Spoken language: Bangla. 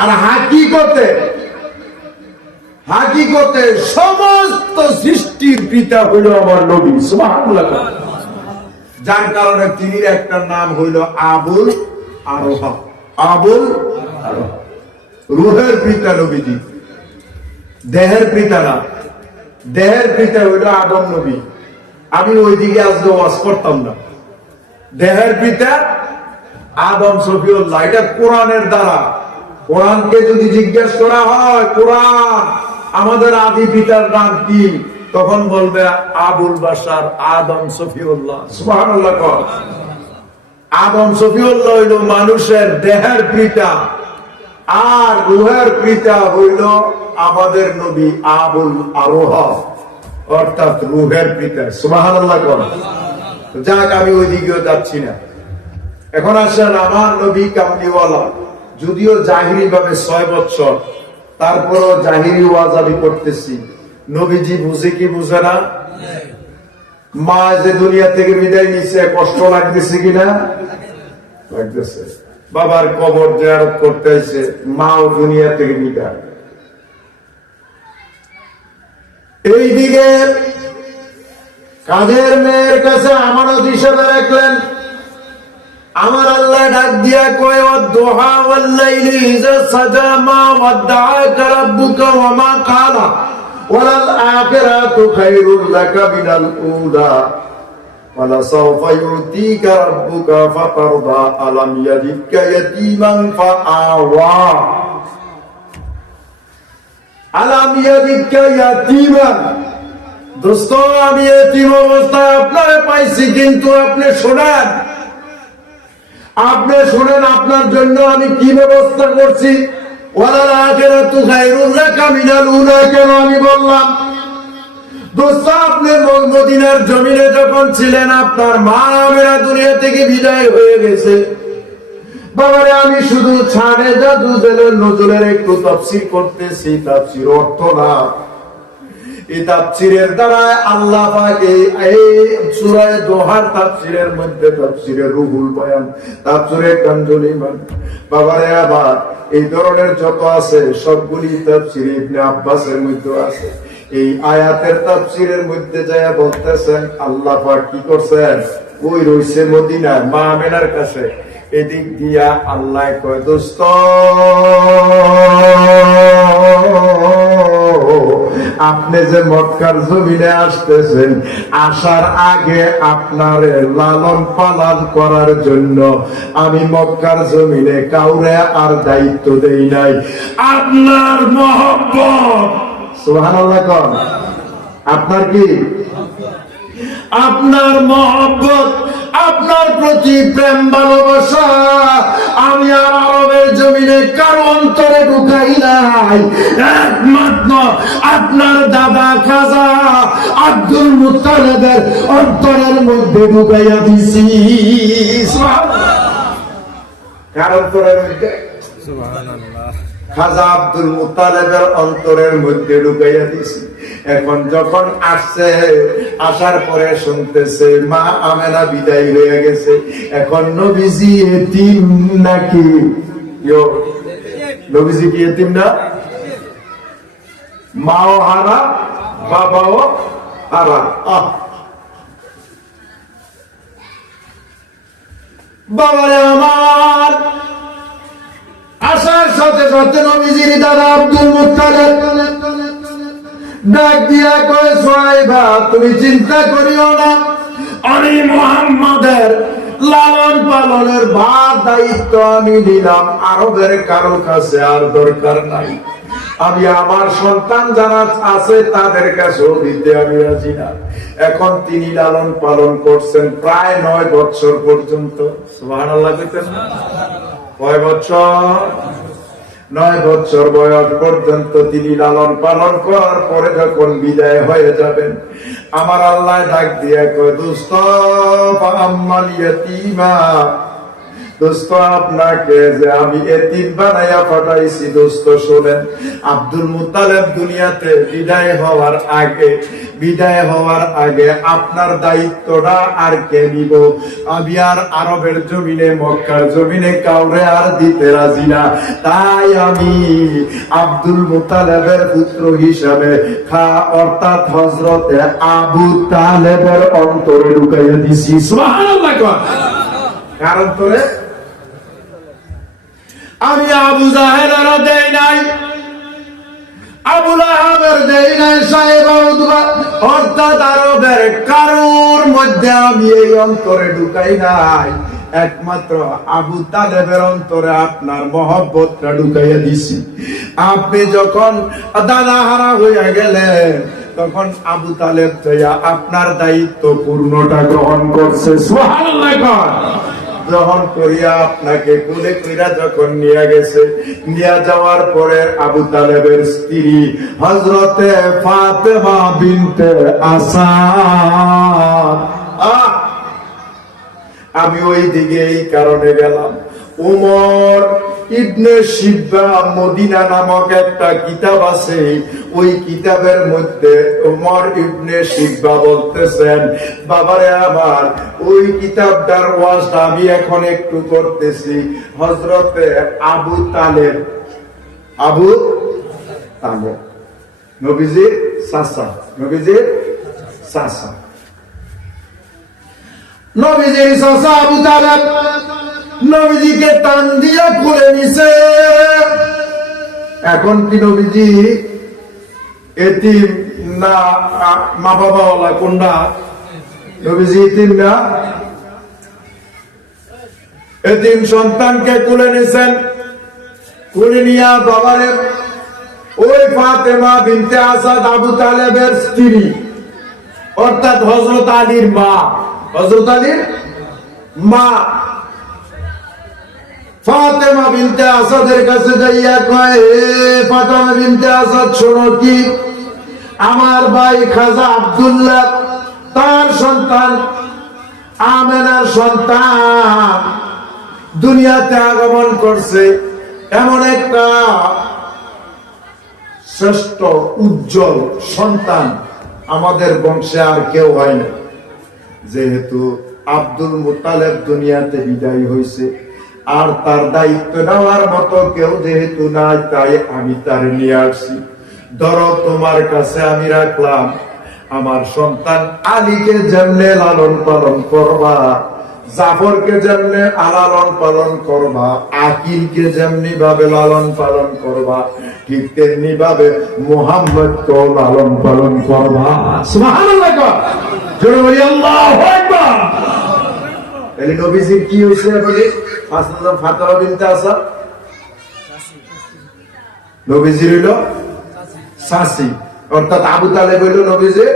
আর হাকিকতে সমস্ত সৃষ্টির পিতা হইল আমার নবী সুবহানাল্লাহ। যার কারণে তিনি একটা নাম হইল আবুল আরোহা। আবুল আরোহা, রুহের পিতা নবীজি, দেহের পিতা না। দেহের পিতা হইল আদম নবী। আমি ওইদিকে আজকে ওয়াজ করতাম না। দেহের পিতা আদম সফিউল্লাহ। এটা কোরআনের দ্বারা। কোরআনকে যদি জিজ্ঞেস করা হয়, কোরআন আমাদের আদি পিতার নাম কি, তখন বলবে আবুল বাশার আদম সফিউল্লাহ। সুবহানাল্লাহ। আদম সফিউল্লাহ হইল মানুষের দেহের পিতা, আর রুহের পিতা হইল আমাদের নবী আবুল আরোহা, অর্থাৎ রুহের পিতা। সুবহানাল্লাহ। যাক, আমি ওই দিকেও যাচ্ছি না। এখন আসেন আমার নবী কামলিওয়ালা, যদিও জাহিরি ভাবে 6 বছর, তারপরও জাহিরি ওয়াজ আমি করতেছি। নবীজি বুঝে কি বুঝে না? মা যে দুনিয়া থেকে বিদায় নিচ্ছে, কষ্ট লাগতেছে কিনা? লাগতেছে। বাবার কবর জিয়ারত করতে এসে মাও দুনিয়া থেকে বিদায়। এইদিকে কাজের মেয়ের কাছে আমানত হিসেবে রাখলেন। আমার আল্লাহ ডাক দিয়া কয়, ওয়াদ-দুহা ওয়াল-লাইলি ইযা সাজা মা ওয়াদ্দাআকা রাব্বুকা ওয়া মা ক্বালা ওয়ালাল আখিরাতু খায়রুল লাকা মিনাল উলা ওয়ালা সাওফা ইউতিকা রাব্বুকা ফাতারদা আলাম ইয়াজিদকা ইয়াতীমান ফাআওয়া। আলাম ইয়াজিদকা ইয়াতীমান। দোস্ত, আমি এতিম অবস্থায় আপনারে পাইছি, কিন্তু আপনি শোনেন, আপনার জন্য আমি কি ব্যবস্থা করছি। ওয়ালাল আখিরাতু খায়রুল লাকা মিনাল উলা। কেন আমি বললাম? দোস্ত, আপনি মদিনার জমিনে যখন ছিলেন, আপনার মা আমেনা দুনিয়া থেকে বিদায় হয়ে গেছে। বাবারে, আমি শুধু ছাড়ে জাদু জেলের নজরের একটু তাফসীর করতেছি, তাফসীর অর্থ না। এই তাফসীরের দ্বারা আল্লাহ পাক এই সূরা দোহার তাফসীরের মধ্যে তাফসীরের রুহুল বয়ান, তাফসীরে কানজুল ঈমান, বাবারে, আবার এই ধরনের যত আছে সবগুলি তাফসীর ইবনে আব্বাসের মধ্যে আছে। এই আয়াতের তাফসীরের মধ্যে যায় বলতেছেন আল্লাহ পাক কি করছেন, ওই রইছে মদিনার মা আমেনার কাছে। এদিক দিয়া আল্লাহ কয়, দোস্ত, আপনি যে মক্কার জমিনে আসতেছেন, আসার আগে আপনারে লালন পালন করার জন্য আমি মক্কার জমিনে কাউরে আর দায়িত্ব দেই নাই। আপনার মহব্বত, সুবহানাল্লাহ কোন, আপনার কি, আপনার মহব্বত, আপনার প্রতি প্রেম ভালোবাসা আমি আর আরবের জমিনে কারো অন্তরে ঢুকাই নাই। একমাত্র আপনার দাদা খাজা আব্দুল মুত্তালিবের অন্তরের মধ্যে ঢুকাইয়া দিছি। কার অন্তরের মধ্যে? সুবহানাল্লাহ। খাজা আব্দুল মুত্তালিবের অন্তরের মধ্যে ঢুকাইয়া দিছি। এখন যখন আসছে, আসার পরে শুনতেছে মা আমেনা বিদায় হয়ে গেছে। এখন নবীজি এতিম নাকি? নবীজি কি এতিম না? মাও হারা, বাবাও হারা। বাবারে আমার, আসার সাথে সাথে নবীজির দাদা আব্দুল মুত্তালিব ডাক দিয়া কয়, সুহাইবা, তুমি চিন্তা করিও না, আমি মুহাম্মাদের লালন পালনের ভার দায়িত্ব আমি নিলাম। আরবের কারো কাছে আর দরকার নাই। আমি আমার সন্তান যারা আছে তাদের কাছেও দিতে আমি রাজি না। এখন তিনি লালন পালন করছেন প্রায় 9 বছর পর্যন্ত। সুবহানাল্লাহ কইতেন না? কয় বছর? 9 বছর বয়স পর্যন্ত তিনি লালন পালন করার পরে যখন বিদায় হয়ে যাবেন, আমার আল্লাহ ডাক দিয়ে কয়, দোস্ত, ফাআম্মাল ইয়াতীমা দোস্ত আপনাকে যে আমি এতিম বানাইয়া পাঠাইছি, দোস্ত শোনেন, আব্দুল মুত্তালিব দুনিয়াতে বিদায় হওয়ার আগে আপনার দায়িত্বটা আর কে নিব? আমি আর আরবের জমিনে, মক্কার জমিনে কাউরে আর দিতে রাজি না। তাই আমি আব্দুল মুত্তালিবের পুত্র হিসাবে অর্থাৎ হযরতে আবু তালেবের অন্তরে ঢুকাইয়া দিছি। সুবহানাল্লাহ। কার অন্তরে? আমি আবু জাহেলের দেই নাই, আবু লাহাবের দেই নাই, সাহেব উতবা অর্থাৎ আরবের কারোর মধ্যে আমি এই অন্তরে ঢুকাই নাই। একমাত্র আবু তালেবের অন্তরে আপনার মহব্বতটা ঢুকাইয়া দিছি। আপনি যখন দাদাহারা হইয়া গেলেন, তখন আবু তালেব আপনার দায়িত্ব পূর্ণটা গ্রহণ করছে। সুবহানাল্লাহ। গ্রহণ করিয়া আপনাকে কোলে কইরা যখন নিয়ে গেছে, নিয়ে যাওয়ার পরে আবু তালেবের স্ত্রী হযরতে ফাতেমা বিনতে আসাদ, আমি ওই দিকে এই কারণে গেলাম, উমর ইবনে শিবা মদিনা নামক একটা কিতাব আছে, ওই কিতাবের মধ্যে উমর ইবনে শিবা বলতেছেন, বাবারে আমার ওই কিতাবটার ওয়াজটা আমি এখন একটু করতেছি। হযরতে আবু তালেব নবীজির চাচা, নবীজির চাচা আবু তালেব নবীজিকে টান দিয়া করে নিছে। এখন কি নবীজি এতিম না মা বাবাওয়ালা? কোনটা? নবীজি এতিম না, এতিম সন্তানকে কোলে নিছেন। কোলে নিয়া বাবারে ওই ফাতেমা বিনতে আসাদ আবু তালেবের স্ত্রী অর্থাৎ হযরত আলীর মা ফাতেমা বিনতে আসাদের কাছে যাইয়া কয়, ফাতেমা বিনতে আসাদ শোনো, কি আমার ভাই খাজা আব্দুল্লাহ তার সন্তান আমেনার সন্তান দুনিয়াতে আগমন করছে। এমন একটা শ্রেষ্ঠ উজ্জ্বল সন্তান আমাদের বংশে আর কেউ হয় না। যেহেতু আব্দুল মুত্তালিব দুনিয়াতে বিদায় হয়েছে, আর তার দায়িত্ব নেওয়ার মতো কেউ যেহেতু নাই, তাই আমি তার নিয়ে আসছি। ধরো তোমার কাছে আমি রাখলাম, আমার সন্তান আলীকে যেমনে লালন পালন করবা, জাফরকে যেমনে লালন পালন করবা, আকিলকে যেমনি ভাবে লালন পালন করবা, ঠিক তেমনি ভাবে মুহাম্মদকেও লালন পালন করবা। সুবহানাল্লাহ। জোরে বলি আল্লাহু আকবার। তাহলে নবীজির কি হয়েছে? ফাতেমা বিনতে আসাদ নবীজির হইল চাচি, অর্থাৎ আবু তালেব হইল নবীজির